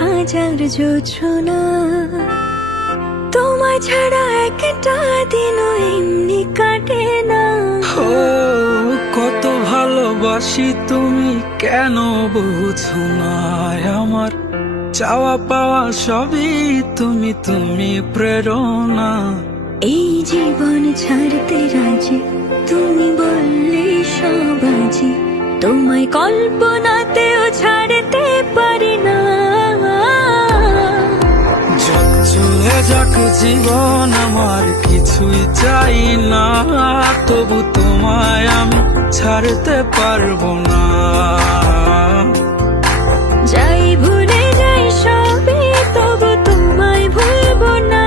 হাজার যোজনা, তোমায় ছাড়া একটা দিনও এমনি কাটে না। ও কত ভালোবাসি তুমি কেন বুঝো না, আমার চাওয়া পাওয়া সবই তুমি, তুমি প্রেরণা। এই জীবন ছাড়তে রাজি, তুমি বললে সব আজি, তোমায় কল্পনাতেও ছাড়তে পারি না। যাক চলে যাক জীবন আমার কিছুই চাই না, তবু তোমায় আমি ছাড়তে পারবো না। যাই ভুলে যাই সবই তবু তোমায় ভুলবো না,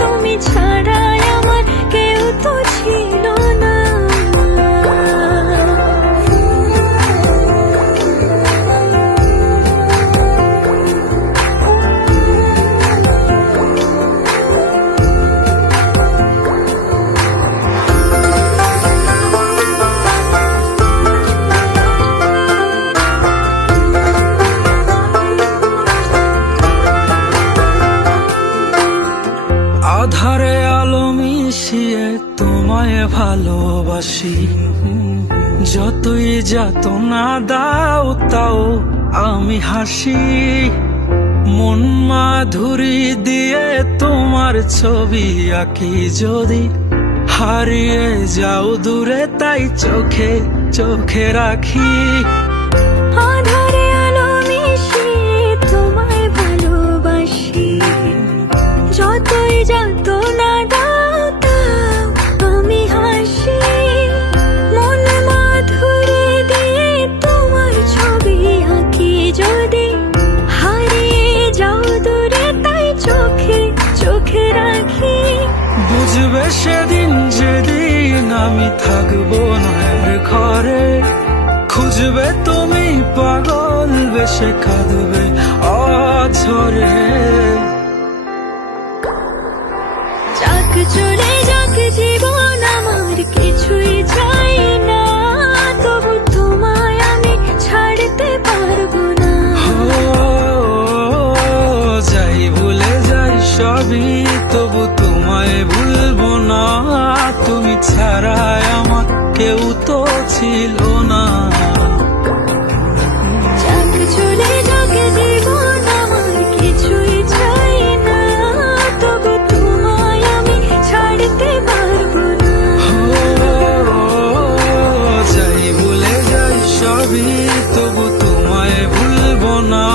তুমি ছাড়া আমার কেউ তো ছিল না। আধারে আলো মিশিয়ে তোমায় ভালোবাসি, যতই যাতনা দাও তাও আমি হাসি। মন মাধুরী দিয়ে তোমার ছবি আঁকি, যদি হারিয়ে যাও দূরে তাই চোখে চোখে রাখি। আধারে আলো মিশিয়ে তোমায় ভালোবাসি, যতই যাতনা দাও তাও আমি হাসি। মন মাধুরী দিয়ে তোমার ছবি আঁকি, যদি হারিয়ে যাও দূরে তাই চোখে চোখে রাখি। বুঝবে সেদিন যেদিন আমি থাকবো না ঘরে, খুঁজবে তুমি পাগল বেশে কাঁদবে অঝরে। যাক চলে যাক জীবন আমার কিছুই চাই না, তবু তোমায় আমি ছাড়তে পারবো না। যাই ভুলে যাই সবই তবু তোমায় ভুলবো না, তুমি ছাড়া আমার কেউ তো ছিল না। যাক চলে যাক জীবন আমার কিছুই চাই না, তবু তোমায় আমি ছাড়তে পারবো না। যাই ভুলে যাই সবই তবু তোমায় ভুলবো না,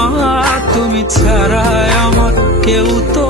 তুমি ছাড়া আমার কেউ তো